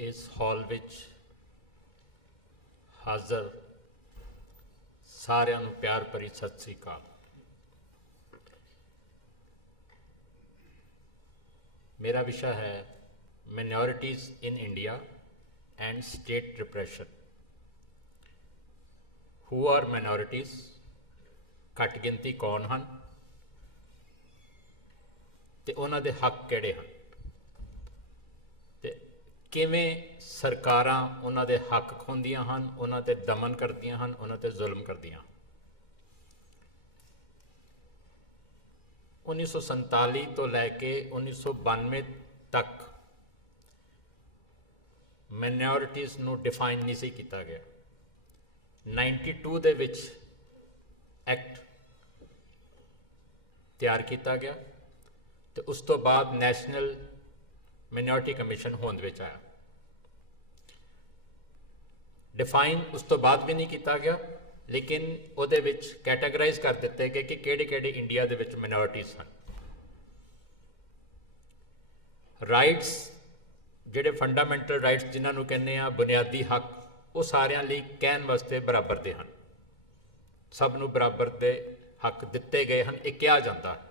इस हॉल विच हाज़र सारिਆਂ ਨੂੰ प्यार भरी सत श्री अकाल। मेरा विषय है minorities in India and state repression. Who are minorities, घट गिनती कौन हैं ते उन्हां दे हक किहड़े हैं ते किवें सरकारां उन्हां दे हक खोंदियां हन, उन्हां ते दमन करदियां हन, उन्हां ते जुल्म करदियां। 1947 तो लैके 1992 तक माइनॉरिटीज़ नूं डिफाइन नहीं सी कीता गया। 92 दे विच एक्ट तैयार किया गया तो उस तो बाद नैशनल माइनॉरिटी कमीशन होंद विच आया। डिफाइन उस तो बाद भी नहीं किया गया, लेकिन उहदे विच कैटेगराइज कर दिते गए कि किहड़े-किहड़े इंडिया दे विच माइनॉरिटीज़ हैं। राइट्स जिहड़े फंडामेंटल राइट्स जिन्हां नूं कहने आ बुनियादी हक, वो सारिਆਂ ਲਈ कहण वास्ते बराबर दे हैं। सब नूं बराबर दे हक दिते गए हैं, ये कहा जाता है।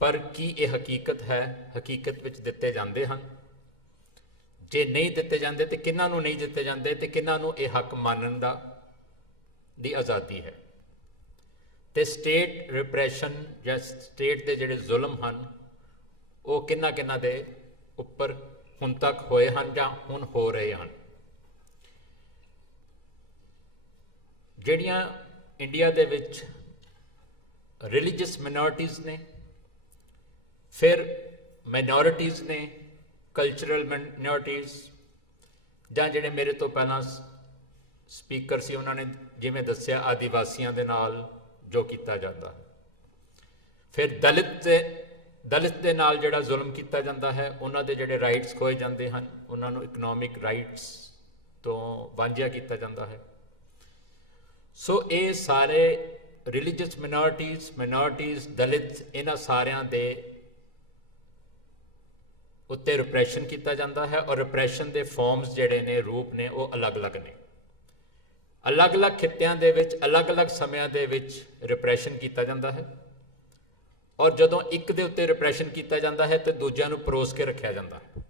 पर की ये हकीकत है? हकीकत विच दिते जाते हैं? जे नहीं दिते जाते तो किन्हां नूं नहीं दिते जाते तो किन्हां नूं ये हक मानण दी आज़ादी है। तो स्टेट रिप्रैशन या स्टेट के जिहड़े जुल्म हैं वो किन्हां किन्हां दे उपर हुण तक होए हैं जां हुण हो रहे हैं। जिहड़ियां इंडिया दे विच रिलीजियस माइनॉरिटीज़ ने, फिर माइनॉरिटीज़ ने, कल्चरल माइनॉरिटीज़, जां जिहड़े मेरे तो पहला स्पीकर सी उन्होंने जिवें दस्सिया आदिवासियों के नाल जो किया जाता, फिर दलित के नाल जिहड़ा जुल्म किया जाता है, उन्हां दे जिहड़े राइट्स खोए जाते हैं, उन्हां नूं इकनॉमिक राइट्स तो वांझिया किया जाता है। सो ये सारे रिलीजियस माइनॉरिटीज़, दलित, इन्हां सारियां दे उत्ते रिप्रैशन किया जाता है। और रिप्रैशन के फॉर्म्स जिहड़े ने, रूप ने, वो अलग अलग ने। अलग अलग खित्तियां दे विच अलग अलग समयां दे विच रिप्रैशन किया जाता है। और जदों एक दे उत्ते रिप्रैशन किया जाता है तो दूजिआं नूं परोस के रखिया जाता है।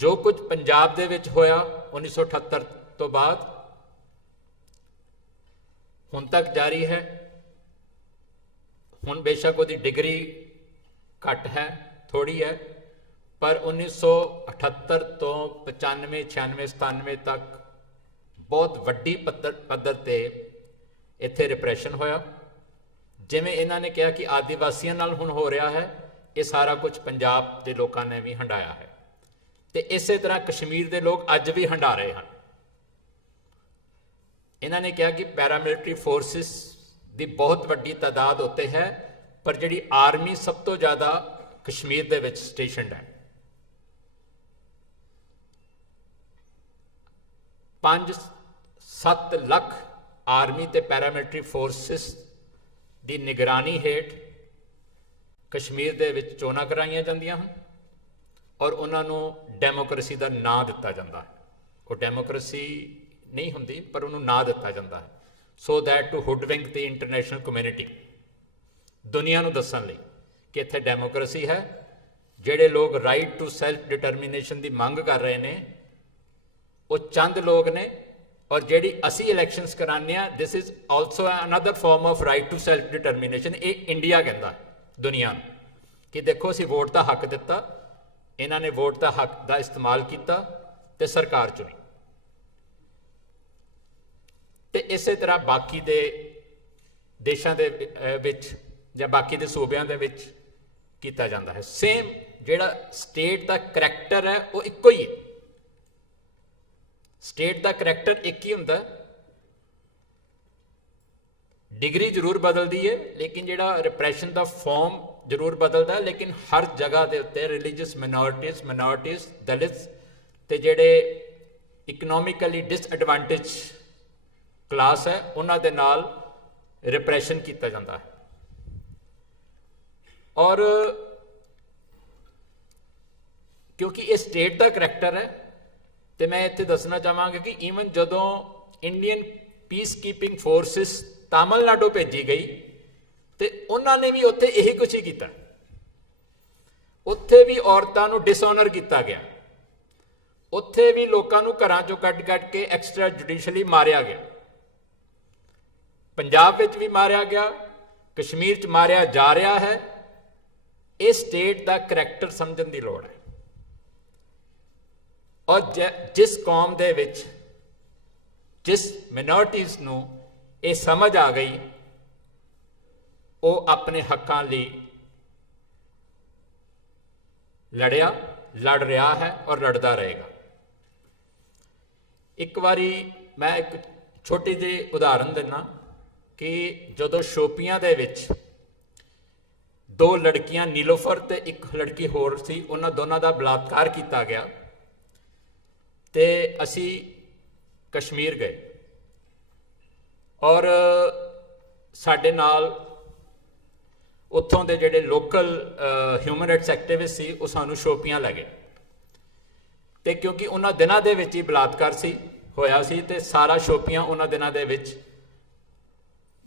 जो कुछ पंजाब दे विच होया 1978 तो बाद हुण तक जारी है। हुण बेशक उहदी डिग्री घट है, थोड़ी है, पर 1978 तो 95, 96, 97 तक बहुत वड्डी पद्धर ते इत्थे रिप्रैशन होया। जिवें इन्हां ने कहा कि आदिवासियों नाल हुण हो रहा है, ये सारा कुछ पंजाब के लोगों ने भी हंडाया है। तो इस तरह कश्मीर के लोग अज भी हंडा रहे हैं। इन्हां ने कहा कि पैरामिलिट्री फोर्सिस की बहुत वड्डी तादाद उत्ते है, पर जिहड़ी आर्मी सब तो ज़्यादा कश्मीर दे विच स्टेशनड है। 5-7 लख आर्मी ते पैरामिलिट्री फोर्सिस की निगरानी हेठ कश्मीर दे विच चोणां कराईयां जांदियां हन और उन्होंने डेमोक्रेसी का नाम दिता जाता है। वो डेमोक्रेसी नहीं होंदी, पर उन्होंने नाम दिता जाता है, so that to hoodwink the international community, दुनिया नूं दस्सण लई कि इत्थे डेमोक्रेसी है। जिहड़े लोग राइट टू सैल्फ डिटरमीनेशन की मंग कर रहे हैं वो चंद लोग ने, और जिहड़ी असी इलैक्शनस कराने आ, this is also another form of right to self determination. ये इंडिया कहता है दुनिया कि देखो असी वोट का हक दिता, इन्हां ने वोट का हक का इस्तेमाल किया ते सरकार चुनी। तो इस तरह बाकी दे देशों के विच या बाकी दे सूबियां दे विच कीता जांदा है। सेम जिहड़ा स्टेट का करैक्टर है वो इक्को ही है। स्टेट का करैक्टर एक ही हुंदा, डिग्री जरूर बदलती है, लेकिन जिहड़ा रिप्रैशन का फॉर्म जरूर बदलता है। लेकिन हर जगह के उत्ते रिलीजियस माइनॉरिटीज़, दलित ते जिहड़े इकनॉमिकली डिसएडवांटेज क्लास है, उन्हां दे नाल रिप्रैशन किया जाता है। और क्योंकि ये स्टेट का करैक्टर है। तो मैं इत्थे दसना चाहांगा कि ईवन जदों Indian peace keeping forces Tamil Nadu भेजी गई तो उन्होंने भी उत्थे यही कुछ ही किया। उत्थे भी औरतों को डिसऑनर किया गया, उत्थे भी लोगों को घरां चों कट के एक्सट्रा जुडिशली मारिया गया। पंजाब विच भी मारिया गया, कश्मीर च मारिया जा रहा है। ये स्टेट का करैक्टर समझण की लोड़ है। और जिस कौम दे विच जिस मिनोरिटीज़ नूं ये समझ आ गई, वो अपने हकों लिए लड़ रहा है और लड़ता रहेगा। एक बारी मैं एक छोटी जी उदाहरण देना कि जदों शोपियां दे विच दो लड़कियां नीलोफर ते एक लड़की होर सी, उन्हां दोनों का बलात्कार किया गया। तो असी कश्मीर गए और साडे नाल उत्थों के जिहड़े लोकल ह्यूमन राइट्स एक्टिविस्ट सी वो सानू शोपियां लै गए। तो क्योंकि उन्हां दिनां दे विच ही बलात्कार सी होया सी ते सारा शोपियां उन्हां दिनां दे विच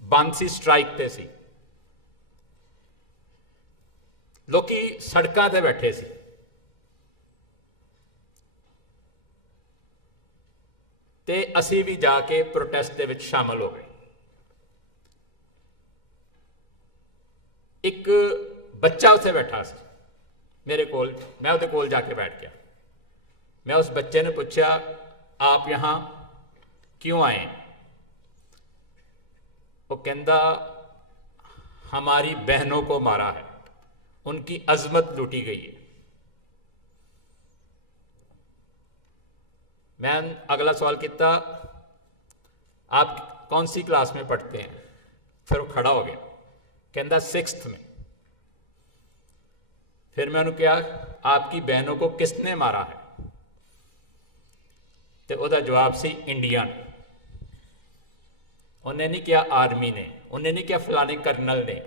बंद सी, स्ट्राइक ते सी। लोकी सड़कां ते बैठे सी। ते असी भी जाके प्रोटेस्ट दे विच शामिल हो गए। एक बच्चा उत्थे बैठा सी मेरे कोल, मैं उहदे कोल जाके बैठ गया। मैं उस बच्चे ने पूछा, आप यहाँ क्यों आए? वो कहता, हमारी बहनों को मारा है, उनकी अजमत लूटी गई है। मैं अगला सवाल किया, आप कौन सी क्लास में पढ़ते हैं? फिर वो खड़ा हो गया, कहता 6th में। फिर मैं उन्होंने कहा, आपकी बहनों को किसने मारा है? तो उसका जवाब सी इंडिया ने। उन्हें नहीं कहा आर्मी ने, उन्हें नहीं कहा फलाने कर्नल ने,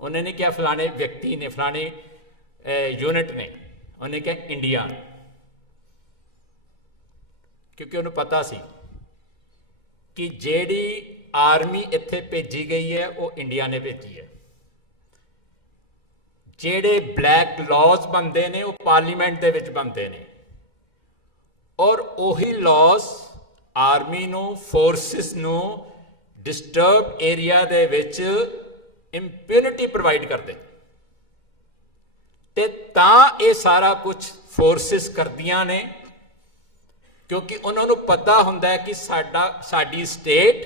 उन्हें नहीं कहा फलाने व्यक्ति ने, फलाने यूनिट ने, उन्हें कहा इंडिया ने। क्योंकि उन्हें पता सी कि जेड़ी आर्मी इत्थे भेजी गई है वो इंडिया ने भेजी है। जेड़े ब्लैक लॉज बनते हैं वो पार्लीमेंट दे विच बनते हैं, और उही लॉज आर्मी नूं, फोर्सिस नूं डिस्टर्ब एरिया दे विच इंप्यूनिटी प्रोवाइड करते ते तां ये सारा कुछ फोर्सिस करदियां ने, क्योंकि उन्होंने पता होंदा है कि साडी स्टेट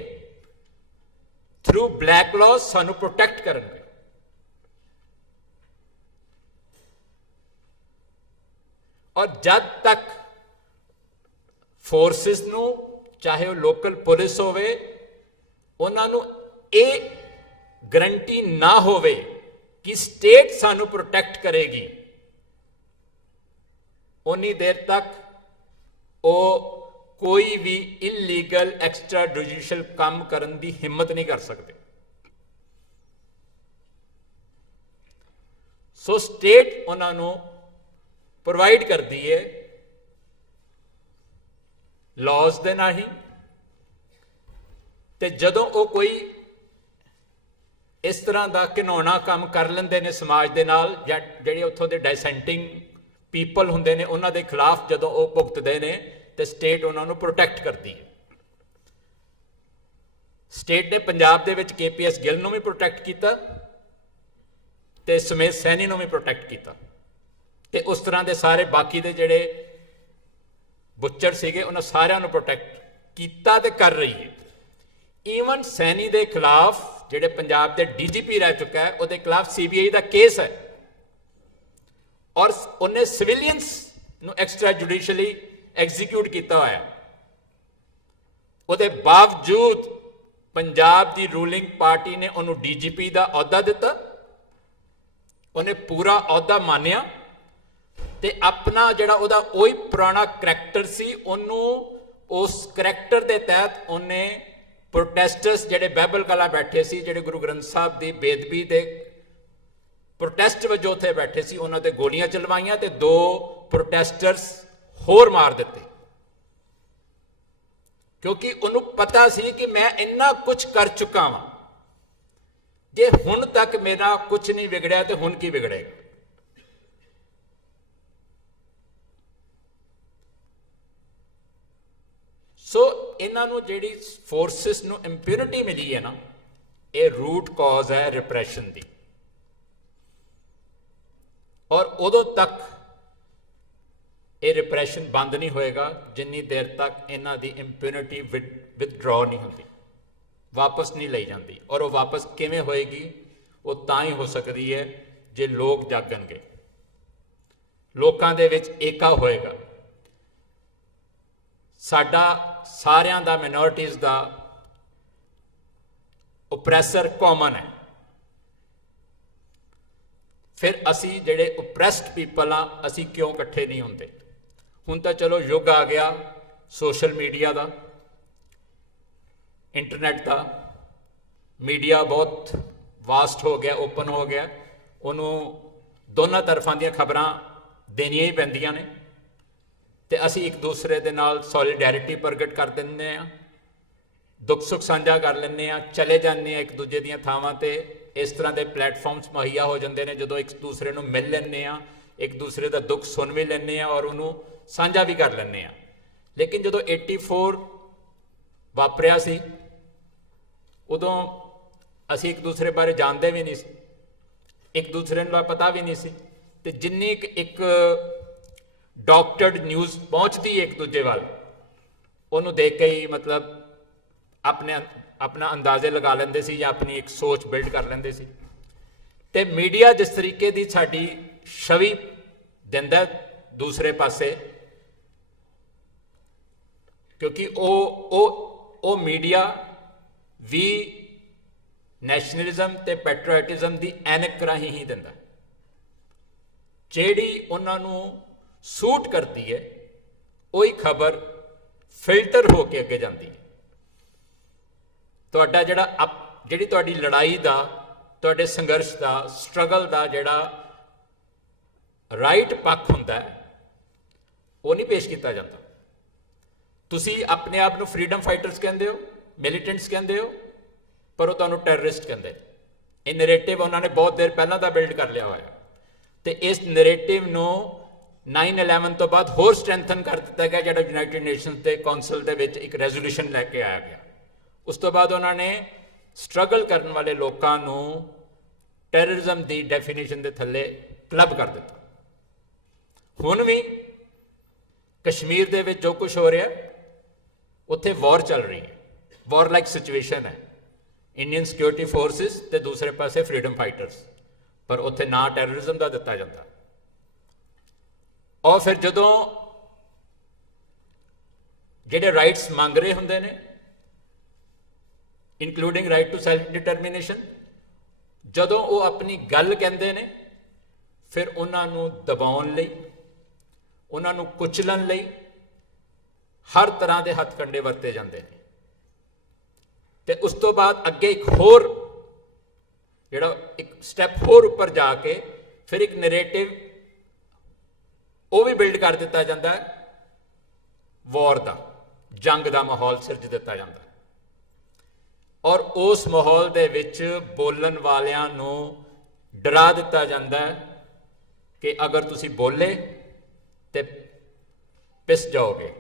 थ्रू ब्लैक लॉज सानू प्रोटेक्ट करनगे। और जब तक फोर्सिस नू, चाहे वो लोकल पुलिस होवे, उन्होंने ये गारंटी ना होवे कि स्टेट सानू प्रोटेक्ट करेगी, उन्नी देर तक वो कोई भी इलीगल एक्स्ट्रा जुडिशियल काम करने की हिम्मत नहीं कर सकते। सो स्टेट उन्होंने प्रोवाइड करती है लॉज दे नाल ही। ते जदों वो कोई इस तरह का घिनौना काम कर लेंदे ने समाज दे नाल, या जिहड़े उत्थों दे डाइसेंटिंग पीपल हुंदे ने उन्हां दे खिलाफ जदों वो भुगतदे ने, तो स्टेट उन्होंने प्रोटेक्ट करती है। स्टेट ने पंजाब दे विच KPS गिल नूं भी प्रोटेक्ट किया ते सुमेध सैनी नूं भी प्रोटेक्ट किया, ते उस तरह के सारे बाकी दे जिहड़े बुच्चर सीगे उन्होंने सारिਆਂ ਨੂੰ प्रोटेक्ट किया ते कर रही है। ईवन सैनी के खिलाफ जिहड़े पंजाब के DGP रह चुका है, उसके खिलाफ CBI का केस है, और उन्हें सिविलियंस नूं एक्स्ट्रा जुडिशली एग्जीक्यूट किया होया। उसके बावजूद पंजाब की रूलिंग पार्टी ने उन्होंने DGP का अहुदा दिता, उन्हें पूरा अहुदा मानिया, ते अपना जिहड़ा उहदा ओही पुराना करैक्टर सी, उन्होंने उस करैक्टर के तहत उन्हें प्रोटेस्टर्स जिहड़े बैबल कला बैठे सी, जिहड़े गुरु ग्रंथ साहब की बेदबी के प्रोटेस्ट वजों उत्थे बैठे सी, उन्होंने गोलियां चलवाइयां ते 2 ਪ੍ਰੋਟੈਸਟਰਸ ਹੋਰ ਮਾਰ ਦਿੱਤੇ, ਕਿਉਂਕਿ ਉਹਨੂੰ ਪਤਾ ਸੀ ਕਿ ਮੈਂ ਇੰਨਾ ਕੁਝ ਕਰ ਚੁੱਕਾ ਵਾਂ, ਜੇ ਹੁਣ ਤੱਕ ਮੇਰਾ ਕੁਝ ਨਹੀਂ ਵਿਗੜਿਆ ਤੇ ਹੁਣ ਕੀ ਵਿਗੜੇਗਾ। ਸੋ ਇਹਨਾਂ ਨੂੰ ਜਿਹੜੀ ਫੋਰਸਿਸ ਨੂੰ ਇੰਪਿਊਨਿਟੀ ਮਿਲੀ ਹੈ ਨਾ, ਇਹ ਰੂਟ ਕਾਜ਼ ਹੈ ਰਿਪਰੈਸ਼ਨ ਦੀ। ਔਰ ਉਦੋਂ ਤੱਕ ਇਹ ਰਿਪਰੈਸ਼ਨ ਬੰਦ ਨਹੀਂ ਹੋਏਗਾ ਜਿੰਨੀ ਦੇਰ ਤੱਕ ਇਹਨਾਂ ਦੀ ਇੰਪਿਊਨਿਟੀ ਵਿਦਡਰਾਅ ਨਹੀਂ ਹੁੰਦੀ, ਵਾਪਸ ਨਹੀਂ ਲਈ ਜਾਂਦੀ। ਔਰ ਉਹ ਵਾਪਸ ਕਿਵੇਂ ਹੋਏਗੀ? ਉਹ ਤਾਂ ਹੀ ਹੋ ਸਕਦੀ ਹੈ ਜੇ ਲੋਕ ਜਾਗਣਗੇ, ਲੋਕਾਂ ਦੇ ਵਿੱਚ ਏਕਾ ਹੋਏਗਾ। ਸਾਡਾ ਸਾਰਿਆਂ ਦਾ, ਮਿਨੋਰਟੀਜ਼ ਦਾ ਓਪਰੈਸਰ ਕਾਮਨ ਹੈ। ਫਿਰ ਅਸੀਂ ਜਿਹੜੇ ਓਪਰੈਸਡ ਪੀਪਲ ਆ, ਅਸੀਂ ਕਿਉਂ ਇਕੱਠੇ ਨਹੀਂ ਹੁੰਦੇ? ਹੁਣ ਤਾਂ ਚਲੋ ਯੁੱਗ ਆ ਗਿਆ ਸੋਸ਼ਲ ਮੀਡੀਆ ਦਾ, ਇੰਟਰਨੈਟ ਦਾ, ਮੀਡੀਆ ਬਹੁਤ ਵਾਸਟ ਹੋ ਗਿਆ, ਓਪਨ ਹੋ ਗਿਆ, ਉਹਨੂੰ ਦੋਨਾਂ ਤਰਫਾਂ ਦੀਆਂ ਖਬਰਾਂ ਦੇਣੀਆਂ ਹੀ ਪੈਂਦੀਆਂ ਨੇ, ਤੇ ਅਸੀਂ ਇੱਕ ਦੂਸਰੇ ਦੇ ਨਾਲ ਸੋਲੀਡੈਰਿਟੀ ਪ੍ਰਗਟ ਕਰ ਦਿੰਦੇ ਹਾਂ, ਦੁੱਖ ਸੁੱਖ ਸਾਂਝਾ ਕਰ ਲੈਂਦੇ ਹਾਂ, ਚਲੇ ਜਾਂਦੇ ਹਾਂ ਇੱਕ ਦੂਜੇ ਦੀਆਂ ਥਾਵਾਂ 'ਤੇ। ਇਸ ਤਰ੍ਹਾਂ ਦੇ ਪਲੇਟਫਾਰਮਸ ਮੁਹੱਈਆ ਹੋ ਜਾਂਦੇ ਨੇ ਜਦੋਂ ਇੱਕ ਦੂਸਰੇ ਨੂੰ ਮਿਲ ਲੈਂਦੇ ਹਾਂ, ਇੱਕ ਦੂਸਰੇ ਦਾ ਦੁੱਖ ਸੁਣ ਵੀ ਲੈਂਦੇ ਹਾਂ ਔਰ ਉਹਨੂੰ ਸਾਂਝਾ ਵੀ ਕਰ ਲੈਂਦੇ ਹਾਂ। ਲੇਕਿਨ ਜਦੋਂ 84 ਵਾਪਰਿਆ ਸੀ, ਉਦੋਂ ਅਸੀਂ ਇੱਕ ਦੂਸਰੇ ਬਾਰੇ ਜਾਣਦੇ ਵੀ ਨਹੀਂ ਸੀ, ਇੱਕ ਦੂਸਰੇ ਨੂੰ ਪਤਾ ਵੀ ਨਹੀਂ ਸੀ, ਤੇ ਜਿੰਨੀ ਇੱਕ ਡਾਕਟਰਡ ਨਿਊਜ਼ ਪਹੁੰਚਦੀ ਇੱਕ ਦੂਜੇ ਵੱਲ, ਉਹਨੂੰ ਦੇਖ ਕੇ ਹੀ ਮਤਲਬ ਆਪਣਾ ਅੰਦਾਜ਼ੇ ਲਗਾ ਲੈਂਦੇ ਸੀ ਜਾਂ ਆਪਣੀ ਇੱਕ ਸੋਚ ਬਿਲਡ ਕਰ ਲੈਂਦੇ ਸੀ। ਤੇ ਮੀਡੀਆ ਜਿਸ ਤਰੀਕੇ ਦੀ ਸਾਡੀ ਛਵੀ ਦਿੰਦਾ ਦੂਸਰੇ ਪਾਸੇ, ਕਿਉਂਕਿ ਉਹ ਮੀਡੀਆ ਵੀ ਨੈਸ਼ਨਲਿਜ਼ਮ ਤੇ ਪੈਟਰੀਓਟਿਜ਼ਮ ਦੀ ਐਨਕ ਰਾਹੀਂ ਹੀ ਦਿੰਦਾ, ਜਿਹੜੀ ਉਹਨਾਂ ਨੂੰ ਸੂਟ ਕਰਦੀ ਹੈ ਉਹੀ ਖਬਰ ਫਿਲਟਰ ਹੋ ਕੇ ਅੱਗੇ ਜਾਂਦੀ ਹੈ। ਤੁਹਾਡਾ ਜਿਹੜੀ ਤੁਹਾਡੀ ਲੜਾਈ ਦਾ, ਤੁਹਾਡੇ ਸੰਘਰਸ਼ ਦਾ, ਸਟਰਗਲ ਦਾ ਜਿਹੜਾ ਰਾਈਟ ਪੱਖ ਹੁੰਦਾ ਹੈ, ਉਹ ਨਹੀਂ ਪੇਸ਼ ਕੀਤਾ ਜਾਂਦਾ। ਤੁਸੀਂ ਆਪਣੇ ਆਪ ਨੂੰ ਫਰੀडम ਫਾਈਟਰਸ ਕਹਿੰਦੇ ਹੋ, ਮਿਲੀਟੈਂਟਸ ਕਹਿੰਦੇ ਹੋ, ਪਰ ਉਹ ਤੁਹਾਨੂੰ ਟੈਰਰਿਸਟ ਕਹਿੰਦੇ। ਇਹ ਨੈਰੇਟਿਵ ਉਹਨਾਂ ਨੇ ਬਹੁਤ ਦੇਰ ਪਹਿਲਾਂ ਦਾ ਬਿਲਡ ਕਰ ਲਿਆ ਹੋਇਆ, ਤੇ ਇਸ ਨੈਰੇਟਿਵ ਨੂੰ 9/11 ਤੋਂ ਬਾਅਦ ਹੋਰ ਸਟਰੈਂਥਨ ਕਰ ਦਿੱਤਾ ਗਿਆ, ਜਿਹੜਾ ਯੂਨਾਈਟਿਡ ਨੇਸ਼ਨਸ ਦੇ ਕੌਂਸਲ ਦੇ ਵਿੱਚ ਇੱਕ ਰੈਜ਼ੋਲੂਸ਼ਨ ਲੈ ਕੇ ਆਇਆ ਗਿਆ। ਉਸ ਤੋਂ ਬਾਅਦ ਉਹਨਾਂ ਨੇ ਸਟਰਗਲ ਕਰਨ ਵਾਲੇ ਲੋਕਾਂ ਨੂੰ ਟੈਰਰਿਜ਼ਮ ਦੀ ਡੈਫੀਨੇਸ਼ਨ ਦੇ ਥੱਲੇ ਕਲੱਬ ਕਰ ਦਿੱਤਾ। ਹੁਣ ਵੀ ਕਸ਼ਮੀਰ ਦੇ ਵਿੱਚ ਜੋ ਕੁਝ ਹੋ ਰਿਹਾ, ਉੱਥੇ ਵਾਰ ਚੱਲ ਰਹੀ ਹੈ, ਵਾਰ ਲਾਈਕ ਸਿਚੁਏਸ਼ਨ ਹੈ, ਇੰਡੀਅਨ ਸਿਕਿਉਰਿਟੀ ਫੋਰਸਿਸ ਤੇ ਦੂਸਰੇ ਪਾਸੇ ਫਰੀडम ਫਾਈਟਰਸ, ਪਰ ਉੱਥੇ ਨਾ ਟੈਰਰਿਜ਼ਮ ਦਾ ਦਿੱਤਾ ਜਾਂਦਾ। ਔਰ ਫਿਰ ਜਦੋਂ ਜਿਹੜੇ ਰਾਈਟਸ ਮੰਗ ਰਹੇ ਹੁੰਦੇ ਨੇ, including right to self determination, ਜਦੋਂ ਉਹ ਆਪਣੀ ਗੱਲ ਕਹਿੰਦੇ ਨੇ, ਫਿਰ ਉਹਨਾਂ ਨੂੰ ਦਬਾਉਣ ਲਈ, ਉਹਨਾਂ ਨੂੰ ਕੁਚਲਣ ਲਈ ਹਰ ਤਰ੍ਹਾਂ ਦੇ ਹੱਥਕੰਡੇ ਵਰਤੇ ਜਾਂਦੇ ਨੇ। ਤੇ ਉਸ ਤੋਂ ਬਾਅਦ ਅੱਗੇ ਇੱਕ ਹੋਰ ਜਿਹੜਾ ਇੱਕ ਸਟੈਪ ਹੋਰ ਉੱਪਰ ਜਾ ਕੇ ਫਿਰ ਇੱਕ ਨੈਰੇਟਿਵ ਉਹ ਵੀ ਬਿਲਡ ਕਰ ਦਿੱਤਾ ਜਾਂਦਾ ਹੈ, ਵਾਰ ਦਾ, ਜੰਗ ਦਾ ਮਾਹੌਲ ਸਿਰਜ ਦਿੱਤਾ ਜਾਂਦਾ। ਔਰ ਉਸ ਮਾਹੌਲ ਦੇ ਵਿੱਚ ਬੋਲਣ ਵਾਲਿਆਂ ਨੂੰ ਡਰਾ ਦਿੱਤਾ ਜਾਂਦਾ ਹੈ ਕਿ ਅਗਰ ਤੁਸੀਂ ਬੋਲੇ ਤੇ ਪਿਸ ਜਾਓਗੇ,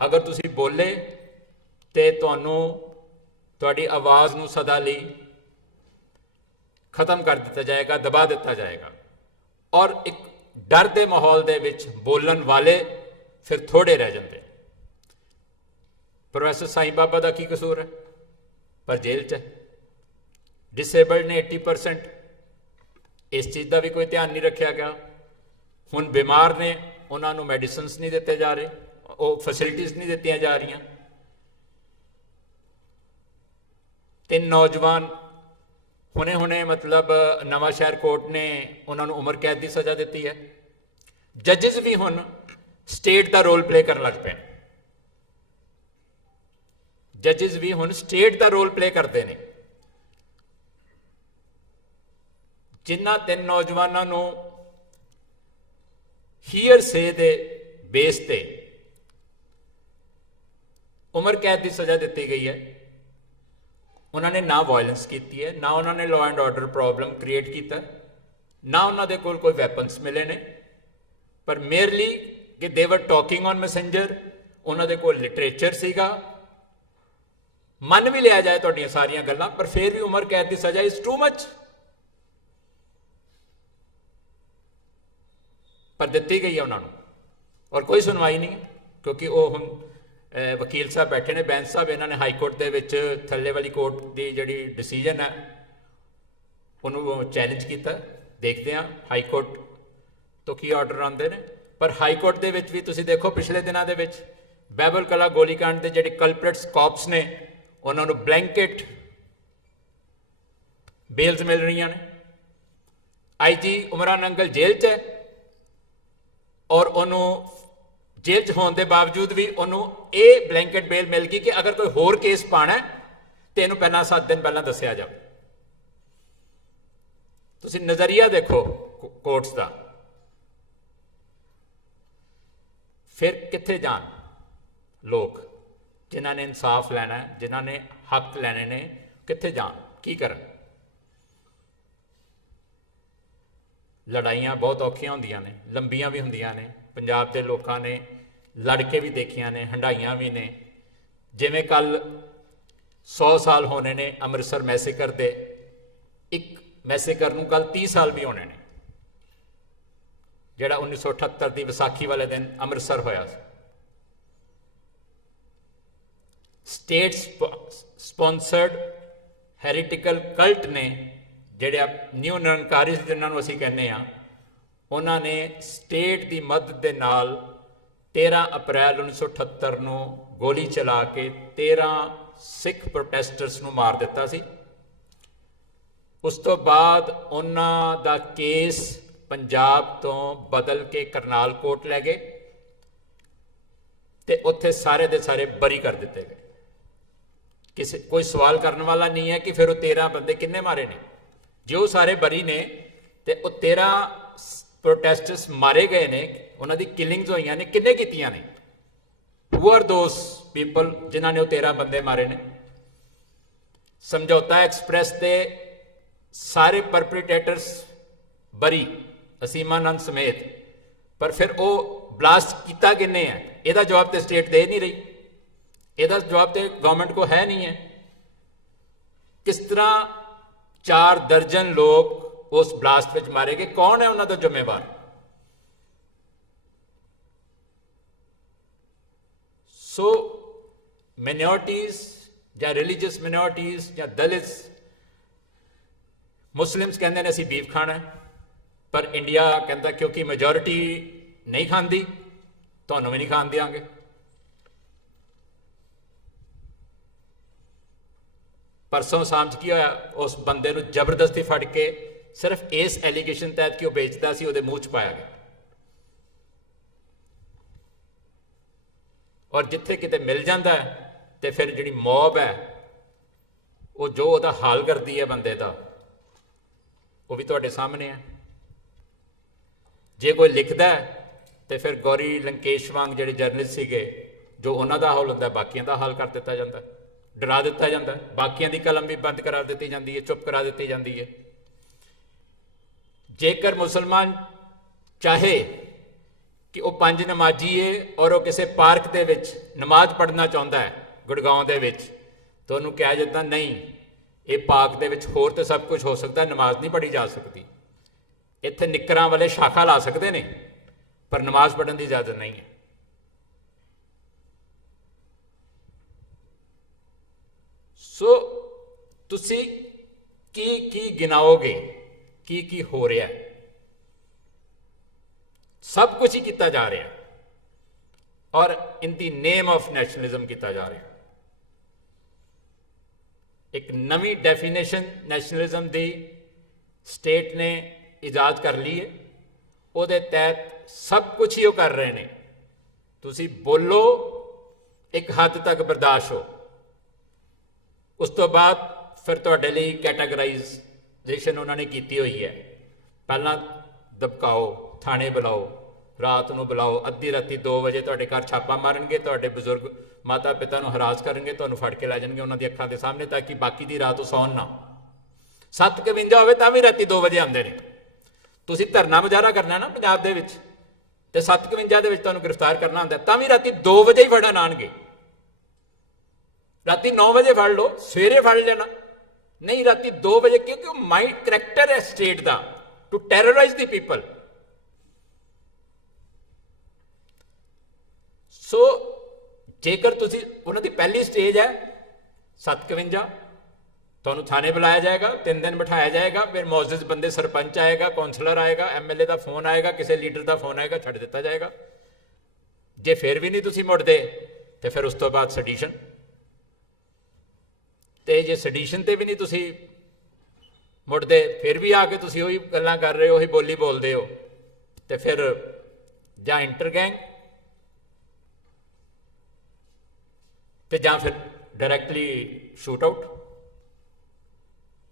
ਅਗਰ ਤੁਸੀਂ ਬੋਲੇ ਤੇ ਤੁਹਾਨੂੰ ਤੁਹਾਡੀ ਆਵਾਜ਼ ਨੂੰ ਸਦਾ ਲਈ ਖਤਮ ਕਰ ਦਿੱਤਾ ਜਾਏਗਾ, ਦਬਾ ਦਿੱਤਾ ਜਾਏਗਾ। ਔਰ ਇੱਕ ਡਰ ਦੇ ਮਾਹੌਲ ਦੇ ਵਿੱਚ ਬੋਲਣ ਵਾਲੇ ਫਿਰ ਥੋੜੇ ਰਹਿ ਜਾਂਦੇ। ਪ੍ਰੋਫੈਸਰ ਸਾਈਂ ਬਾਬਾ ਦਾ ਕੀ ਕਸੂਰ ਹੈ? ਪਰ ਜੇਲ੍ਹ 'ਚ ਹੈ। ਡਿਸੇਬਲਡ ਨੇ 80%, ਇਸ ਚੀਜ਼ ਦਾ ਵੀ ਕੋਈ ਧਿਆਨ ਨਹੀਂ ਰੱਖਿਆ ਗਿਆ। ਹੁਣ ਬਿਮਾਰ ਨੇ, ਉਹਨਾਂ ਨੂੰ ਮੈਡੀਸਿਨਸ ਨਹੀਂ ਦਿੱਤੇ ਜਾ ਰਹੇ, ਉਹ ਫੈਸਿਲਿਟੀਜ਼ ਨਹੀਂ ਦਿੱਤੀਆਂ ਜਾ ਰਹੀਆਂ। 3 ਨੌਜਵਾਨ ਹੁਣੇ ਮਤਲਬ ਨਵਾਂ ਸ਼ਹਿਰ ਕੋਰਟ ਨੇ ਉਹਨਾਂ ਨੂੰ ਉਮਰ ਕੈਦ ਦੀ ਸਜ਼ਾ ਦਿੱਤੀ ਹੈ। ਜੱਜਿਸ ਵੀ ਹੁਣ ਸਟੇਟ ਦਾ ਰੋਲ ਪਲੇ ਕਰਨ ਲੱਗ ਪਏ। ਜੱਜਿਸ ਵੀ ਹੁਣ ਸਟੇਟ ਦਾ ਰੋਲ ਪਲੇ ਕਰਦੇ ਨੇ। ਜਿਨ੍ਹਾਂ 3 ਨੌਜਵਾਨਾਂ ਨੂੰ ਹੀਅਰ ਸੇ ਦੇ ਬੇਸ ਤੇ ਉਮਰ ਕੈਦ ਦੀ ਸਜ਼ਾ ਦਿੱਤੀ ਗਈ ਹੈ। ਉਹਨਾਂ ਨੇ ਨਾ ਵਾਇਲੈਂਸ ਕੀਤੀ ਹੈ, ਨਾ ਉਹਨਾਂ ਨੇ law and order problem create ਕੀਤਾ, ਨਾ ਉਹਨਾਂ ਦੇ ਕੋਲ ਕੋਈ ਵੈਪਨਸ ਮਿਲੇ ਨੇ, ਪਰ ਮੇਅਰਲੀ ਕਿ ਦੇ ਵਰ ਟਾਕਿੰਗ ਔਨ ਮੈਸੇਂਜਰ, ਉਹਨਾਂ ਦੇ ਕੋਲ ਲਿਟਰੇਚਰ ਸੀਗਾ। ਮੰਨ ਵੀ ਲਿਆ ਜਾਏ ਤੁਹਾਡੀਆਂ ਸਾਰੀਆਂ ਗੱਲਾਂ, ਪਰ ਫਿਰ ਵੀ ਉਮਰ ਕੈਦ ਦੀ ਸਜ਼ਾ ਇਜ਼ ਟੂ ਮਚ। ਪਰ ਦਿੱਤੀ ਗਈ ਹੈ ਉਹਨਾਂ ਨੂੰ, ਔਰ ਕੋਈ ਸੁਣਵਾਈ ਨਹੀਂ, ਕਿਉਂਕਿ ਉਹ ਹੁਣ ਵਕੀਲ ਸਾਹਿਬ ਬੈਠੇ ਨੇ, ਬੈਂਸ ਸਾਹਿਬ, ਇਹਨਾਂ ਨੇ ਹਾਈ ਕੋਰਟ ਦੇ ਵਿੱਚ ਥੱਲੇ ਵਾਲੀ ਕੋਰਟ ਦੀ ਜਿਹੜੀ ਡਿਸੀਜਨ ਹੈ ਉਹਨੂੰ ਚੈਲੰਜ ਕੀਤਾ। ਦੇਖਦੇ ਹਾਂ ਹਾਈ ਕੋਰਟ ਤੋਂ ਕੀ ਆਰਡਰ ਆਉਂਦੇ ਨੇ। ਪਰ ਹਾਈ ਕੋਰਟ ਦੇ ਵਿੱਚ ਵੀ ਤੁਸੀਂ ਦੇਖੋ ਪਿਛਲੇ ਦਿਨਾਂ ਦੇ ਵਿੱਚ ਬਹਿਬਲ ਕਲਾਂ ਗੋਲੀकांड ਦੇ ਜਿਹੜੇ ਕਲਪਰੇਟਸ ਕਾਪਸ ਨੇ ਉਹਨਾਂ ਨੂੰ ਬਲੈਂਕਟ ਬੇਲਸ ਮਿਲ ਰਹੀਆਂ ਨੇ। ਆਈਜੀ ਉਮਰਾਨ ਅੰਕਲ ਜੇਲ੍ਹ 'ਚ ਹੈ, ਔਰ ਉਹਨੂੰ ਜੇਲ੍ਹ 'ਚ ਹੋਣ ਦੇ ਬਾਵਜੂਦ ਵੀ ਉਹਨੂੰ ਇਹ ਬਲੈਂਕਟ ਬੇਲ ਮਿਲ ਗਈ ਕਿ ਅਗਰ ਕੋਈ ਹੋਰ ਕੇਸ ਪਾਣਾ ਤੇ ਇਹਨੂੰ ਪਹਿਲਾਂ 7 ਦਿਨ ਪਹਿਲਾਂ ਦੱਸਿਆ ਜਾਵੇ। ਤੁਸੀਂ ਨਜ਼ਰੀਆ ਦੇਖੋ ਕੋਰਟਸ ਦਾ, ਫਿਰ ਕਿੱਥੇ ਜਾਣ ਲੋਕ ਜਿਨ੍ਹਾਂ ਨੇ ਇਨਸਾਫ ਲੈਣਾ ਹੈ, ਜਿਨ੍ਹਾਂ ਨੇ ਹੱਕ ਲੈਣੇ ਨੇ, ਕਿੱਥੇ ਜਾਣ, ਕੀ ਕਰਨ? ਲੜਾਈਆਂ ਬਹੁਤ ਔਖੀਆਂ ਹੁੰਦੀਆਂ ਨੇ, ਲੰਬੀਆਂ ਵੀ ਹੁੰਦੀਆਂ ਨੇ। ਪੰਜਾਬ ਦੇ ਲੋਕਾਂ ਨੇ ਲੜ ਕੇ ਵੀ ਦੇਖੀਆਂ ਨੇ, ਹੰਡਾਈਆਂ ਵੀ ਨੇ। ਜਿਵੇਂ ਕੱਲ 100 ਸਾਲ ਹੋਣੇ ਨੇ ਅੰਮ੍ਰਿਤਸਰ ਮੈਸੇਕਰ ਦੇ, ਇੱਕ ਮੈਸੇਕਰ ਨੂੰ ਕੱਲ 30 ਸਾਲ ਵੀ ਹੋਣੇ ਨੇ, ਜਿਹੜਾ 1978 ਦੀ ਵਿਸਾਖੀ ਵਾਲੇ ਦਿਨ ਅੰਮ੍ਰਿਤਸਰ ਹੋਇਆ ਸੀ। ਸਟੇਟ ਸਪਾਂਸਰਡ ਹੈਰੀਟਿਕਲ ਕਲਟ ਨੇ, ਜਿਹੜੇ ਨਿਊ ਨਿਰੰਕਾਰੀ ਜਿਹਨਾਂ ਨੂੰ ਅਸੀਂ ਕਹਿੰਦੇ ਹਾਂ, ਉਹਨਾਂ ਨੇ ਸਟੇਟ ਦੀ ਮਦਦ ਦੇ ਨਾਲ 13 ਅਪ੍ਰੈਲ 1978 ਨੂੰ ਗੋਲੀ ਚਲਾ ਕੇ 13 ਸਿੱਖ ਪ੍ਰੋਟੈਸਟਰਸ ਨੂੰ ਮਾਰ ਦਿੱਤਾ ਸੀ। ਉਸ ਤੋਂ ਬਾਅਦ ਉਹਨਾਂ ਦਾ ਕੇਸ ਪੰਜਾਬ ਤੋਂ ਬਦਲ ਕੇ ਕਰਨਾਲ ਕੋਰਟ ਲੈ ਗਏ ਤੇ ਉੱਥੇ ਸਾਰੇ ਦੇ ਸਾਰੇ ਬਰੀ ਕਰ ਦਿੱਤੇ ਗਏ। ਕਿਸੇ ਕੋਈ ਸਵਾਲ ਕਰਨ ਵਾਲਾ ਨਹੀਂ ਹੈ ਕਿ ਫਿਰ ਉਹ 13 ਬੰਦੇ ਕਿੰਨੇ ਮਾਰੇ ਨੇ। ਜੇ ਉਹ ਸਾਰੇ ਬਰੀ ਨੇ ਤੇ ਉਹ 13 ਪ੍ਰੋਟੈਸਟਰਸ ਮਾਰੇ ਗਏ ਨੇ, ਉਹਨਾਂ ਦੀ ਕਿਲਿੰਗਸ ਹੋਈਆਂ ਨੇ, ਕਿੰਨੇ ਕੀਤੀਆਂ ਨੇ? ਹੂ ਆਰ ਦੋਸ ਪੀਪਲ ਜਿਨ੍ਹਾਂ ਨੇ ਉਹ 13 ਬੰਦੇ ਮਾਰੇ ਨੇ? ਸਮਝੌਤਾ ਐਕਸਪ੍ਰੈਸ ਦੇ ਸਾਰੇ ਪਰਪੀਟੇਟਰਸ ਬਰੀ, ਅਸੀਮਾਨੰਦ ਸਮੇਤ, ਪਰ ਫਿਰ ਉਹ ਬਲਾਸਟ ਕੀਤਾ ਕਿੰਨੇ ਹੈ? ਇਹਦਾ ਜਵਾਬ ਤੇ ਸਟੇਟ ਦੇ ਨਹੀਂ ਰਹੀ, ਇਹਦਾ ਜਵਾਬ ਤੇ ਗਵਰਨਮੈਂਟ ਕੋ ਹੈ ਨਹੀਂ ਹੈ। ਕਿਸ ਤਰ੍ਹਾਂ 4 ਦਰਜਨ ਲੋਕ ਉਸ ਬਲਾਸਟ ਵਿੱਚ ਮਾਰੇ ਗਏ? ਕੌਣ ਹੈ ਉਹਨਾਂ ਦਾ ਜ਼ਿੰਮੇਵਾਰ? ਸੋ ਮਿਨੋਰਟੀਜ਼ ਜਾਂ ਰਿਲੀਜੀਅਸ ਮਿਨੋਰਟੀਜ਼ ਜਾਂ ਦਲਿਤਸ, ਮੁਸਲਿਮਸ ਕਹਿੰਦੇ ਨੇ ਅਸੀਂ ਬੀਫ ਖਾਣਾ, ਪਰ ਇੰਡੀਆ ਕਹਿੰਦਾ ਕਿਉਂਕਿ ਮੈਜੋਰਿਟੀ ਨਹੀਂ ਖਾਂਦੀ ਤੁਹਾਨੂੰ ਵੀ ਨਹੀਂ ਖਾਣ ਦਿਆਂਗੇ। ਪਰਸੋਂ ਸਾਂਝ ਕੀ ਹੋਇਆ? ਉਸ ਬੰਦੇ ਨੂੰ ਜ਼ਬਰਦਸਤੀ ਫੜ ਕੇ ਸਿਰਫ ਇਸ ਐਲੀਗੇਸ਼ਨ ਤਹਿਤ ਕਿ ਉਹ ਵੇਚਦਾ ਸੀ ਉਹਦੇ ਮੂੰਹ 'ਚ ਪਾਇਆ ਗਿਆ, ਔਰ ਜਿੱਥੇ ਕਿਤੇ ਮਿਲ ਜਾਂਦਾ ਤੇ ਫਿਰ ਜਿਹੜੀ ਮੌਬ ਹੈ ਉਹ ਜੋ ਉਹਦਾ ਹਾਲ ਕਰਦੀ ਹੈ ਬੰਦੇ ਦਾ, ਉਹ ਵੀ ਤੁਹਾਡੇ ਸਾਹਮਣੇ ਹੈ। ਜੇ ਕੋਈ ਲਿਖਦਾ ਤੇ ਫਿਰ ਗੌਰੀ ਲੰਕੇਸ਼ ਵਾਂਗ ਜਿਹੜੇ ਜਰਨਲਿਸਟ ਸੀਗੇ, ਜੋ ਉਹਨਾਂ ਦਾ ਹਾਲ ਹੁੰਦਾ ਬਾਕੀਆਂ ਦਾ ਹਾਲ ਕਰ ਦਿੱਤਾ ਜਾਂਦਾ, ਡਰਾ ਦਿੱਤਾ ਜਾਂਦਾ, ਬਾਕੀਆਂ ਦੀ ਕਲਮ ਵੀ ਬੰਦ ਕਰਾ ਦਿੱਤੀ ਜਾਂਦੀ ਹੈ, ਚੁੱਪ ਕਰਾ ਦਿੱਤੀ ਜਾਂਦੀ ਹੈ। ਜੇਕਰ ਮੁਸਲਮਾਨ ਚਾਹੇ ਕਿ ਉਹ 5 ਨਮਾਜ਼ੀ ਹੈ ਔਰ ਉਹ ਕਿਸੇ ਪਾਰਕ ਦੇ ਵਿੱਚ ਨਮਾਜ਼ ਪੜ੍ਹਨਾ ਚਾਹੁੰਦਾ ਹੈ ਗੁੜਗਾਉਂ ਦੇ ਵਿੱਚ, ਤਾਂ ਉਹਨੂੰ ਕਿਹਾ ਜਾਂਦਾ ਨਹੀਂ, ਇਹ ਪਾਰਕ ਦੇ ਵਿੱਚ ਹੋਰ ਤਾਂ ਸਭ ਕੁਝ ਹੋ ਸਕਦਾ, ਨਮਾਜ਼ ਨਹੀਂ ਪੜ੍ਹੀ ਜਾ ਸਕਦੀ। ਇੱਥੇ ਨਿੱਕਰਾਂ ਵਾਲੇ ਸ਼ਾਖਾ ਲਾ ਸਕਦੇ ਨੇ, ਪਰ ਨਮਾਜ਼ ਪੜ੍ਹਨ ਦੀ ਇਜਾਜ਼ਤ ਨਹੀਂ ਹੈ। ਸੋ ਤੁਸੀਂ ਕੀ ਗਿਣਾਓਗੇ ਕੀ ਹੋ ਰਿਹਾ? ਸਭ ਕੁਝ ਹੀ ਕੀਤਾ ਜਾ ਰਿਹਾ, ਔਰ ਇਨ ਦੀ ਨੇਮ ਆਫ ਨੈਸ਼ਨਲਿਜ਼ਮ ਕੀਤਾ ਜਾ ਰਿਹਾ। ਇੱਕ ਨਵੀਂ ਡੈਫੀਨੇਸ਼ਨ ਨੈਸ਼ਨਲਿਜ਼ਮ ਦੀ ਸਟੇਟ ਨੇ ਇਜਾਦ ਕਰ ਲਈ ਹੈ, ਉਹਦੇ ਤਹਿਤ ਸਭ ਕੁਝ ਹੀ ਉਹ ਕਰ ਰਹੇ ਨੇ। ਤੁਸੀਂ ਬੋਲੋ, ਇੱਕ ਹੱਦ ਤੱਕ ਬਰਦਾਸ਼ਤ ਹੋ, ਉਸ ਤੋਂ ਬਾਅਦ ਫਿਰ ਤੁਹਾਡੇ ਲਈ ਕੈਟਾਗਰਾਈਜ਼ੇਸ਼ਨ ਉਹਨਾਂ ਨੇ ਕੀਤੀ ਹੋਈ ਹੈ। ਪਹਿਲਾਂ ਦਬਕਾਓ, ਥਾਣੇ ਬੁਲਾਓ, ਰਾਤ ਨੂੰ ਬੁਲਾਓ, ਅੱਧੀ ਰਾਤੀ 2 ਵਜੇ ਤੁਹਾਡੇ ਘਰ ਛਾਪਾ ਮਾਰਨਗੇ, ਤੁਹਾਡੇ ਬਜ਼ੁਰਗ ਮਾਤਾ ਪਿਤਾ ਨੂੰ ਹਰਾਸ ਕਰਨਗੇ, ਤੁਹਾਨੂੰ ਫੜ ਕੇ ਲੈ ਜਾਣਗੇ ਉਹਨਾਂ ਦੀ ਅੱਖਾਂ ਦੇ ਸਾਹਮਣੇ, ਤਾਂ ਕਿ ਬਾਕੀ ਦੀ ਰਾਤ ਉਹ ਸੌਣ ਨਾ। 7:52 ਹੋਵੇ ਤਾਂ ਵੀ ਰਾਤੀ 2 ਵਜੇ ਆਉਂਦੇ ਨੇ। ਤੁਸੀਂ ਧਰਨਾ ਮੁਜ਼ਾਹਰਾ ਕਰਨਾ ਨਾ ਪੰਜਾਬ ਦੇ ਵਿੱਚ, ਤੇ 7:52 ਦੇ ਵਿੱਚ ਤੁਹਾਨੂੰ ਗ੍ਰਿਫਤਾਰ ਕਰਨਾ ਹੁੰਦਾ, ਤਾਂ ਵੀ ਰਾਤੀ 2 ਵਜੇ ਹੀ ਫੜਨ ਆਉਣਗੇ। ਰਾਤੀ 9 ਵਜੇ ਫੜ ਲਓ, ਸਵੇਰੇ ਫੜ ਲੈਣਾ, ਨਹੀਂ ਰਾਤੀ 2 ਵਜੇ, ਕਿਉਂਕਿ ਉਹ ਮਾਈਂਡ ਕਰੈਕਟਰ ਹੈ ਸਟੇਟ ਦਾ to terrorize the people. So ਜੇਕਰ ਤੁਸੀਂ, ਉਹਨਾਂ ਦੀ ਪਹਿਲੀ ਸਟੇਜ ਹੈ 7:52, ਤੁਹਾਨੂੰ ਥਾਣੇ ਬੁਲਾਇਆ ਜਾਏਗਾ, 3 ਦਿਨ ਬਿਠਾਇਆ ਜਾਏਗਾ, ਫਿਰ ਮੌਜੂਦ ਬੰਦੇ, ਸਰਪੰਚ ਆਏਗਾ, ਕੌਂਸਲਰ ਆਏਗਾ, MLA ਦਾ ਫੋਨ ਆਏਗਾ, ਕਿਸੇ ਲੀਡਰ ਦਾ ਫੋਨ ਆਏਗਾ, ਛੱਡ ਦਿੱਤਾ ਜਾਏਗਾ। ਜੇ ਫਿਰ ਵੀ ਨਹੀਂ ਤੁਸੀਂ ਮੁੜਦੇ ਤੇ ਫਿਰ ਉਸ ਤੋਂ ਬਾਅਦ ਸੈਡੀਸ਼ਨ, ਤੇ ਜੇ ਸੈਡੀਸ਼ਨ ਤੇ ਵੀ ਨਹੀਂ ਤੁਸੀਂ ਮੁੜਦੇ, ਫਿਰ ਵੀ ਆ ਕੇ ਤੁਸੀਂ ਉਹੀ ਗੱਲਾਂ ਕਰ ਰਹੇ ਹੋ, ਉਹੀ ਬੋਲੀ ਬੋਲਦੇ ਹੋ, ਤੇ ਫਿਰ ਜਾਂ ਇੰਟਰ ਗੈਂਗ ਤੇ ਜਾਂ ਫਿਰ ਡਾਇਰੈਕਟਲੀ ਸ਼ੂਟ ਆਊਟ।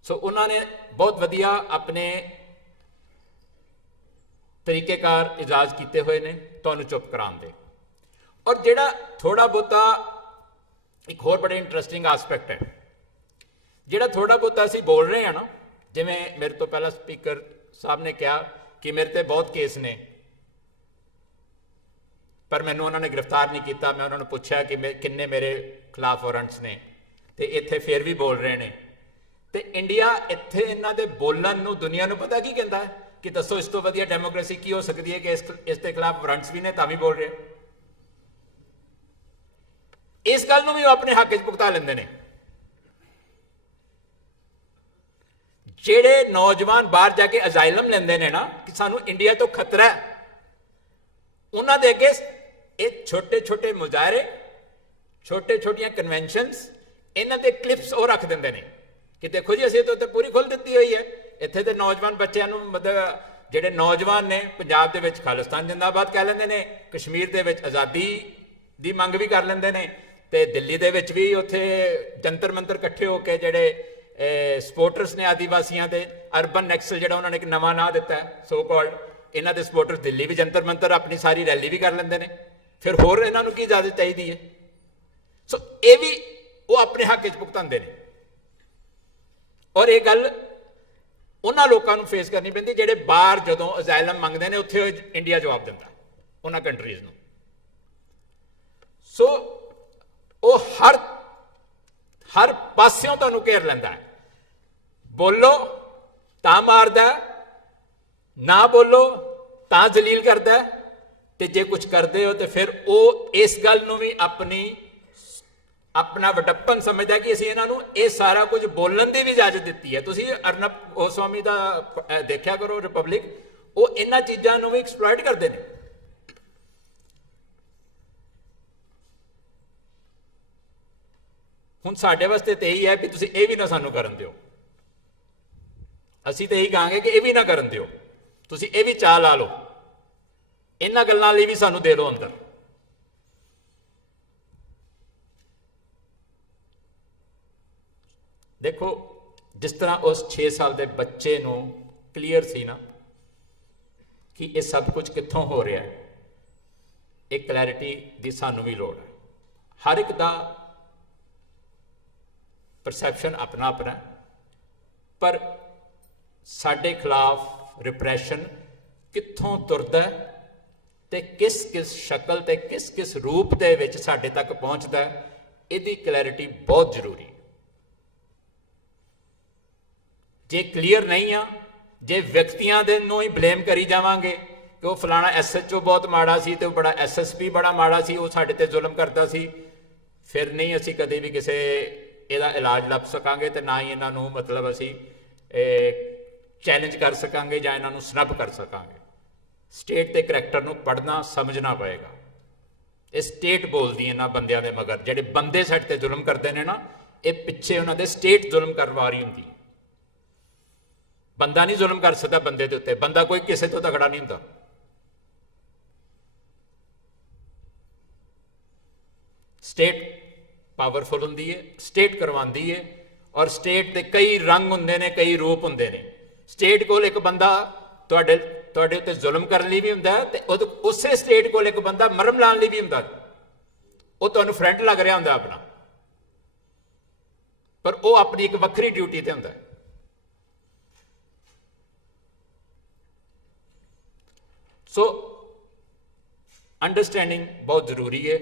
ਸੋ ਉਹਨਾਂ ਨੇ ਬਹੁਤ ਵਧੀਆ ਆਪਣੇ ਤਰੀਕੇਕਾਰ ਇਜਾਜ਼ ਕੀਤੇ ਹੋਏ ਨੇ ਤੁਹਾਨੂੰ ਚੁੱਪ ਕਰਾਉਣ ਦੇ। ਔਰ ਜਿਹੜਾ ਥੋੜਾ ਬਹੁਤਾ, ਇੱਕ ਹੋਰ ਬੜੇ ਇੰਟਰਸਟਿੰਗ ਆਸਪੈਕਟ ਹੈ, ਜਿਹੜਾ ਥੋੜਾ ਬਹੁਤਾ ਅਸੀਂ ਬੋਲ ਰਹੇ ਹਾਂ ਨਾ, ਜਿਵੇਂ ਮੇਰੇ ਤੋਂ ਪਹਿਲਾਂ ਸਪੀਕਰ ਸਾਹਿਬ ਨੇ ਕਿਹਾ ਕਿ ਮੇਰੇ ਤੇ ਬਹੁਤ ਕੇਸ ਨੇ, ਪਰ ਮੈਨੂੰ ਉਹਨਾਂ ਨੇ ਗ੍ਰਿਫਤਾਰ ਨਹੀਂ ਕੀਤਾ। ਮੈਂ ਉਹਨਾਂ ਨੂੰ ਪੁੱਛਿਆ ਕਿ ਕਿੰਨੇ ਮੇਰੇ ਖਿਲਾਫ ਵਾਰੰਟਸ ਨੇ, ਤੇ ਇੱਥੇ ਫਿਰ ਵੀ ਬੋਲ ਰਹੇ ਨੇ। ਤੇ ਇੰਡੀਆ ਇੱਥੇ ਇਹਨਾਂ ਦੇ ਬੋਲਣ ਨੂੰ ਦੁਨੀਆ ਨੂੰ ਪਤਾ ਕੀ ਕਹਿੰਦਾ ਹੈ ਕਿ ਦੱਸੋ ਇਸ ਤੋਂ ਵਧੀਆ ਡੈਮੋਕ੍ਰੇਸੀ ਕੀ ਹੋ ਸਕਦੀ ਹੈ ਕਿ ਇਸ ਦੇ ਖਿਲਾਫ ਵਾਰੰਟਸ ਵੀ ਨੇ ਤਾਂ ਵੀ ਬੋਲ ਰਹੇ। ਇਸ ਗੱਲ ਨੂੰ ਵੀ ਉਹ ਆਪਣੇ ਹੱਕ 'ਚ ਭੁਗਤਾ ਲੈਂਦੇ ਨੇ। ਜਿਹੜੇ ਨੌਜਵਾਨ ਬਾਹਰ ਜਾ ਕੇ ਅਜ਼ਾਈਲਮ ਲੈਂਦੇ ਨੇ ਨਾ ਕਿ ਸਾਨੂੰ ਇੰਡੀਆ ਤੋਂ ਖਤਰਾ ਹੈ, ਉਹਨਾਂ ਦੇ ਅੱਗੇ ਇਹ ਛੋਟੇ ਛੋਟੇ ਮੁਜ਼ਾਹਰੇ, ਛੋਟੇ ਛੋਟੀਆਂ ਕਨਵੈਨਸ਼ਨਸ, ਇਹਨਾਂ ਦੇ ਕਲਿੱਪਸ ਉਹ ਰੱਖ ਦਿੰਦੇ ਨੇ ਕਿ ਦੇਖੋ ਜੀ ਅਸੀਂ ਤਾਂ ਪੂਰੀ ਖੁੱਲ੍ਹ ਦਿੱਤੀ ਹੋਈ ਹੈ। ਇੱਥੇ ਦੇ ਨੌਜਵਾਨ ਬੱਚਿਆਂ ਨੂੰ, ਮਤਲਬ ਜਿਹੜੇ ਨੌਜਵਾਨ ਨੇ ਪੰਜਾਬ ਦੇ ਵਿੱਚ ਖਾਲਿਸਤਾਨ ਜਿੰਦਾਬਾਦ ਕਹਿ ਲੈਂਦੇ ਨੇ, ਕਸ਼ਮੀਰ ਦੇ ਵਿੱਚ ਆਜ਼ਾਦੀ ਦੀ ਮੰਗ ਵੀ ਕਰ ਲੈਂਦੇ ਨੇ, ਤੇ ਦਿੱਲੀ ਦੇ ਵਿੱਚ ਵੀ ਉੱਥੇ ਜੰਤਰ ਮੰਤਰ ਇਕੱਠੇ ਹੋ ਕੇ ਜਿਹੜੇ ਸਪੋਰਟਰਸ ਨੇ ਆਦੀਵਾਸੀਆਂ ਦੇ, ਅਰਬਨ ਨੈਕਸਲ ਜਿਹੜਾ ਉਹਨਾਂ ਨੇ ਇੱਕ ਨਵਾਂ ਨਾਂ ਦਿੱਤਾ ਹੈ ਸੋ ਕਾਲਡ, ਇਹਨਾਂ ਦੇ ਸਪੋਰਟਰਸ ਦਿੱਲੀ ਵੀ ਜੰਤਰ ਮੰਤਰ ਆਪਣੀ ਸਾਰੀ ਰੈਲੀ ਵੀ ਕਰ ਲੈਂਦੇ ਨੇ। ਫਿਰ ਹੋਰ ਇਹਨਾਂ ਨੂੰ ਕੀ ਇਜਾਜ਼ਤ ਚਾਹੀਦੀ ਹੈ? ਸੋ ਇਹ ਵੀ ਉਹ ਆਪਣੇ ਹੱਕ 'ਚ ਭੁਗਤਾਉਂਦੇ ਨੇ। ਔਰ ਇਹ ਗੱਲ ਉਹਨਾਂ ਲੋਕਾਂ ਨੂੰ ਫੇਸ ਕਰਨੀ ਪੈਂਦੀ ਜਿਹੜੇ ਬਾਹਰ ਜਦੋਂ ਅਜ਼ਾਈਲਮ ਮੰਗਦੇ ਨੇ, ਉੱਥੇ ਇੰਡੀਆ ਜਵਾਬ ਦਿੰਦਾ ਉਹਨਾਂ ਕੰਟਰੀਜ਼ ਨੂੰ। ਸੋ ਉਹ ਹਰ ਪਾਸਿਓਂ ਤੁਹਾਨੂੰ ਘੇਰ ਲੈਂਦਾ ਹੈ। ਬੋਲੋ ਤਾਂ ਮਾਰਦਾ, ਨਾ ਬੋਲੋ ਤਾਂ ਜਲੀਲ ਕਰਦਾ, ਤੇ ਜੇ ਕੁਝ ਕਰਦੇ ਹੋ ਤੇ ਫਿਰ ਉਹ ਇਸ ਗੱਲ ਨੂੰ ਵੀ ਆਪਣਾ ਵਡੱਪਨ ਸਮਝਦਾ ਕਿ ਅਸੀਂ ਇਹਨਾਂ ਨੂੰ ਇਹ ਸਾਰਾ ਕੁਝ ਬੋਲਣ ਦੀ ਵੀ ਇਜਾਜ਼ਤ ਦਿੱਤੀ ਹੈ। ਤੁਸੀਂ ਅਰਨਬ ਗੋਸਵਾਮੀ ਦਾ ਦੇਖਿਆ ਕਰੋ ਰਿਪਬਲਿਕ, ਉਹ ਇਹਨਾਂ ਚੀਜ਼ਾਂ ਨੂੰ ਵੀ ਐਕਸਪਲੋਇਟ ਕਰਦੇ ਨੇ। ਹੁਣ ਸਾਡੇ ਵਾਸਤੇ ਤੇ ਇਹੀ ਹੈ ਵੀ ਤੁਸੀਂ ਇਹ ਵੀ ਨਾ ਸਾਨੂੰ ਕਰਨ ਦਿਓ। ਅਸੀਂ ਤੇ ਇਹੀ ਕਹਾਂਗੇ ਕਿ ਇਹ ਵੀ ਨਾ ਕਰਨ ਦਿਓ, ਤੁਸੀਂ ਇਹ ਵੀ ਚਾਹ ਲਾ ਲਓ, ਇਹਨਾਂ ਗੱਲਾਂ ਲਈ ਵੀ ਸਾਨੂੰ ਦੇ ਦਿਓ ਅੰਦਰ। ਦੇਖੋ ਜਿਸ ਤਰ੍ਹਾਂ ਉਸ 6 ਸਾਲ ਦੇ ਬੱਚੇ ਨੂੰ ਕਲੀਅਰ ਸੀ ਨਾ ਕਿ ਇਹ ਸਭ ਕੁਝ ਕਿੱਥੋਂ ਹੋ ਰਿਹਾ ਹੈ, ਇਹ ਕਲੈਰਿਟੀ ਦੀ ਸਾਨੂੰ ਵੀ ਲੋੜ ਹੈ। ਹਰ ਇੱਕ ਦਾ ਪਰਸੈਪਸ਼ਨ ਆਪਣਾ ਆਪਣਾ, ਪਰ ਸਾਡੇ ਖਿਲਾਫ ਰਿਪਰੈਸ਼ਨ ਕਿੱਥੋਂ ਤੁਰਦਾ ਤੇ ਕਿਸ ਕਿਸ ਸ਼ਕਲ ਤੇ ਕਿਸ ਕਿਸ ਰੂਪ ਦੇ ਵਿੱਚ ਸਾਡੇ ਤੱਕ ਪਹੁੰਚਦਾ, ਇਹਦੀ ਕਲੈਰਿਟੀ ਬਹੁਤ ਜ਼ਰੂਰੀ। ਜੇ ਕਲੀਅਰ ਨਹੀਂ ਆ, ਜੇ ਵਿਅਕਤੀਆਂ ਦੇ ਨੂੰ ਹੀ ਬਲੇਮ ਕਰੀ ਜਾਵਾਂਗੇ ਕਿ ਉਹ ਫਲਾਣਾ SHO ਬਹੁਤ ਮਾੜਾ ਸੀ ਤੇ ਉਹ ਬੜਾ SSP ਬੜਾ ਮਾੜਾ ਸੀ, ਉਹ ਸਾਡੇ ਤੇ ਜ਼ੁਲਮ ਕਰਦਾ ਸੀ, ਫਿਰ ਨਹੀਂ ਅਸੀਂ ਕਦੇ ਵੀ ਕਿਸੇ ਇਹਦਾ ਇਲਾਜ ਲੱਭ ਸਕਾਂਗੇ, ਤੇ ਨਾ ਹੀ ਇਹਨਾਂ ਨੂੰ ਮਤਲਬ ਅਸੀਂ ਚੈਲੰਜ ਕਰ ਸਕਾਂਗੇ ਜਾਂ ਇਹਨਾਂ ਨੂੰ ਸਨੱਬ ਕਰ ਸਕਾਂਗੇ। ਸਟੇਟ ਦੇ ਕਰੈਕਟਰ ਨੂੰ ਪੜ੍ਹਨਾ ਸਮਝਣਾ ਪਏਗਾ। ਇਹ ਸਟੇਟ ਬੋਲਦੀ ਇਹਨਾਂ ਬੰਦਿਆਂ ਦੇ ਮਗਰ, ਜਿਹੜੇ ਬੰਦੇ ਸਾਡੇ ਤੇ ਜ਼ੁਲਮ ਕਰਦੇ ਨੇ ਨਾ, ਇਹ ਪਿੱਛੇ ਉਹਨਾਂ ਦੇ ਸਟੇਟ ਜ਼ੁਲਮ ਕਰਵਾ ਰਹੀ ਹੁੰਦੀ। ਬੰਦਾ ਨਹੀਂ ਜ਼ੁਲਮ ਕਰ ਸਕਦਾ ਬੰਦੇ ਦੇ ਉੱਤੇ, ਬੰਦਾ ਕੋਈ ਕਿਸੇ ਤੋਂ ਤਗੜਾ ਨਹੀਂ ਹੁੰਦਾ। ਸਟੇਟ ਪਾਵਰਫੁਲ ਹੁੰਦੀ ਹੈ, ਸਟੇਟ ਕਰਵਾਉਂਦੀ ਹੈ, ਔਰ ਸਟੇਟ ਦੇ ਕਈ ਰੰਗ ਹੁੰਦੇ ਨੇ, ਕਈ ਰੂਪ ਹੁੰਦੇ ਨੇ। ਸਟੇਟ ਕੋਲ ਇੱਕ ਬੰਦਾ ਤੁਹਾਡੇ ਤੁਹਾਡੇ ਉੱਤੇ ਜ਼ੁਲਮ ਕਰਨ ਲਈ ਵੀ ਹੁੰਦਾ ਤੇ ਉਸੇ ਸਟੇਟ ਕੋਲ ਇੱਕ ਬੰਦਾ ਮਰਮ ਲਾਉਣ ਲਈ ਵੀ ਹੁੰਦਾ। ਉਹ ਤੁਹਾਨੂੰ ਫਰੈਂਡ ਲੱਗ ਰਿਹਾ ਹੁੰਦਾ ਆਪਣਾ, ਪਰ ਉਹ ਆਪਣੀ ਇੱਕ ਵੱਖਰੀ ਡਿਊਟੀ ਤੇ ਹੁੰਦਾ। ਸੋ ਅੰਡਰਸਟੈਂਡਿੰਗ ਬਹੁਤ ਜ਼ਰੂਰੀ ਹੈ,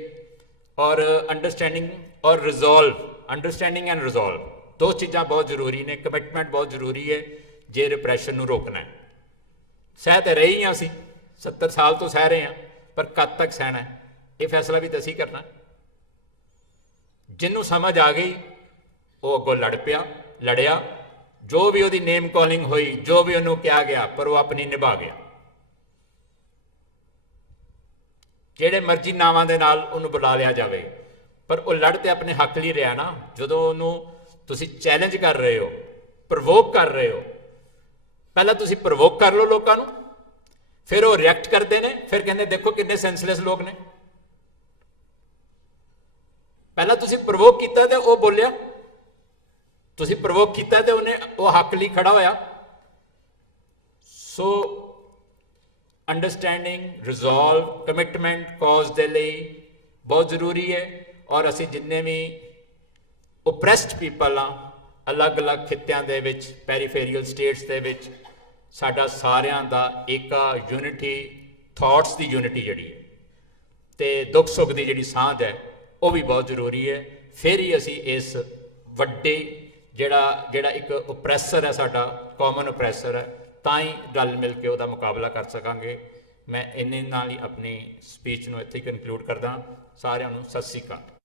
ਔਰ ਅੰਡਰਸਟੈਂਡਿੰਗ ਔਰ ਰਿਜ਼ੋਲਵ, ਅੰਡਰਸਟੈਂਡਿੰਗ ਐਂਡ ਰਿਜ਼ੋਲਵ ਦੋ ਚੀਜ਼ਾਂ ਬਹੁਤ ਜ਼ਰੂਰੀ ਨੇ। ਕਮਿਟਮੈਂਟ ਬਹੁਤ ਜ਼ਰੂਰੀ ਹੈ ਜੇ ਰਿਪਰੈਸ਼ਨ ਨੂੰ ਰੋਕਣਾ ਹੈ। ਸਹਿ ਤਾਂ ਰਹੀ ਹਾਂ ਅਸੀਂ 70 ਸਾਲ ਤੋਂ ਸਹਿ ਰਹੇ ਹਾਂ, ਪਰ ਕਦ ਤੱਕ ਸਹਿਣਾ ਹੈ ਇਹ ਫੈਸਲਾ ਵੀ ਤਾਂ ਅਸੀਂ ਕਰਨਾ। ਜਿਹਨੂੰ ਸਮਝ ਆ ਗਈ ਉਹ ਅੱਗੋਂ ਲੜ ਪਿਆ, ਲੜਿਆ, ਜੋ ਵੀ ਉਹਦੀ ਨੇਮ ਕਾਲਿੰਗ ਹੋਈ, ਜੋ ਵੀ ਉਹਨੂੰ ਕਿਹਾ ਗਿਆ, ਪਰ ਉਹ ਆਪਣੀ ਨਿਭਾ ਗਿਆ। ਜਿਹੜੇ ਮਰਜ਼ੀ ਨਾਵਾਂ ਦੇ ਨਾਲ ਉਹਨੂੰ ਬੁਲਾ ਲਿਆ ਜਾਵੇ, ਪਰ ਉਹ ਲੜ ਤੇ ਆਪਣੇ ਹੱਕ ਲਈ ਰਿਹਾ ਨਾ। ਜਦੋਂ ਉਹਨੂੰ ਤੁਸੀਂ ਚੈਲੰਜ ਕਰ ਰਹੇ ਹੋ, ਪ੍ਰਵੋਕ ਕਰ ਰਹੇ ਹੋ, ਪਹਿਲਾਂ ਤੁਸੀਂ ਪ੍ਰਵੋਕ ਕਰ ਲਓ ਲੋਕਾਂ ਨੂੰ, ਫਿਰ ਉਹ ਰਿਐਕਟ ਕਰਦੇ ਨੇ, ਫਿਰ ਕਹਿੰਦੇ ਦੇਖੋ ਕਿੰਨੇ ਸੈਂਸਲੈਸ ਲੋਕ ਨੇ। ਪਹਿਲਾਂ ਤੁਸੀਂ ਪ੍ਰਵੋਕ ਕੀਤਾ ਤੇ ਉਹ ਬੋਲਿਆ, ਤੁਸੀਂ ਪ੍ਰਵੋਕ ਕੀਤਾ ਤੇ ਉਹ ਹੱਕ ਲਈ ਖੜਾ ਹੋਇਆ। ਸੋ ਅੰਡਰਸਟੈਂਡਿੰਗ, ਰਿਜ਼ੋਲਵ, ਕਮਿਟਮੈਂਟ ਕਾਜ਼ ਦੇ ਲਈ ਬਹੁਤ ਜ਼ਰੂਰੀ ਹੈ। ਔਰ ਅਸੀਂ ਜਿੰਨੇ ਵੀ ਓਪਰੈਸਡ ਪੀਪਲ ਆ ਅਲੱਗ-ਅਲੱਗ ਖਿੱਤਿਆਂ ਦੇ ਵਿੱਚ, ਪੈਰੀਫੇਰੀਅਲ ਸਟੇਟਸ ਦੇ ਵਿੱਚ, ਸਾਡਾ ਸਾਰਿਆਂ ਦਾ ਇੱਕ ਯੂਨਿਟੀ, ਥਾਟਸ ਦੀ ਯੂਨਿਟੀ ਜਿਹੜੀ ਹੈ ਤੇ ਦੁੱਖ ਸੁੱਖ ਦੀ ਜਿਹੜੀ ਸਾਂਝ ਹੈ ਉਹ ਵੀ ਬਹੁਤ ਜ਼ਰੂਰੀ ਹੈ। ਫਿਰ ਹੀ ਅਸੀਂ ਇਸ ਵੱਡੇ ਜਿਹੜਾ ਇੱਕ ਓਪਰੈਸਰ ਹੈ, ਸਾਡਾ ਕਾਮਨ ਓਪਰੈਸਰ ਹੈ, ਤਾਂ ਹੀ ਰਲ ਮਿਲ ਕੇ ਉਹਦਾ ਮੁਕਾਬਲਾ ਕਰ ਸਕਾਂਗੇ। ਮੈਂ ਇੰਨੇ ਨਾਲ ਹੀ ਆਪਣੀ ਸਪੀਚ ਨੂੰ ਇੱਥੇ ਹੀ ਕਨਕਲੂਡ ਕਰਦਾ। ਸਾਰਿਆਂ ਨੂੰ ਸਤਿ ਸ਼੍ਰੀ ਅਕਾਲ।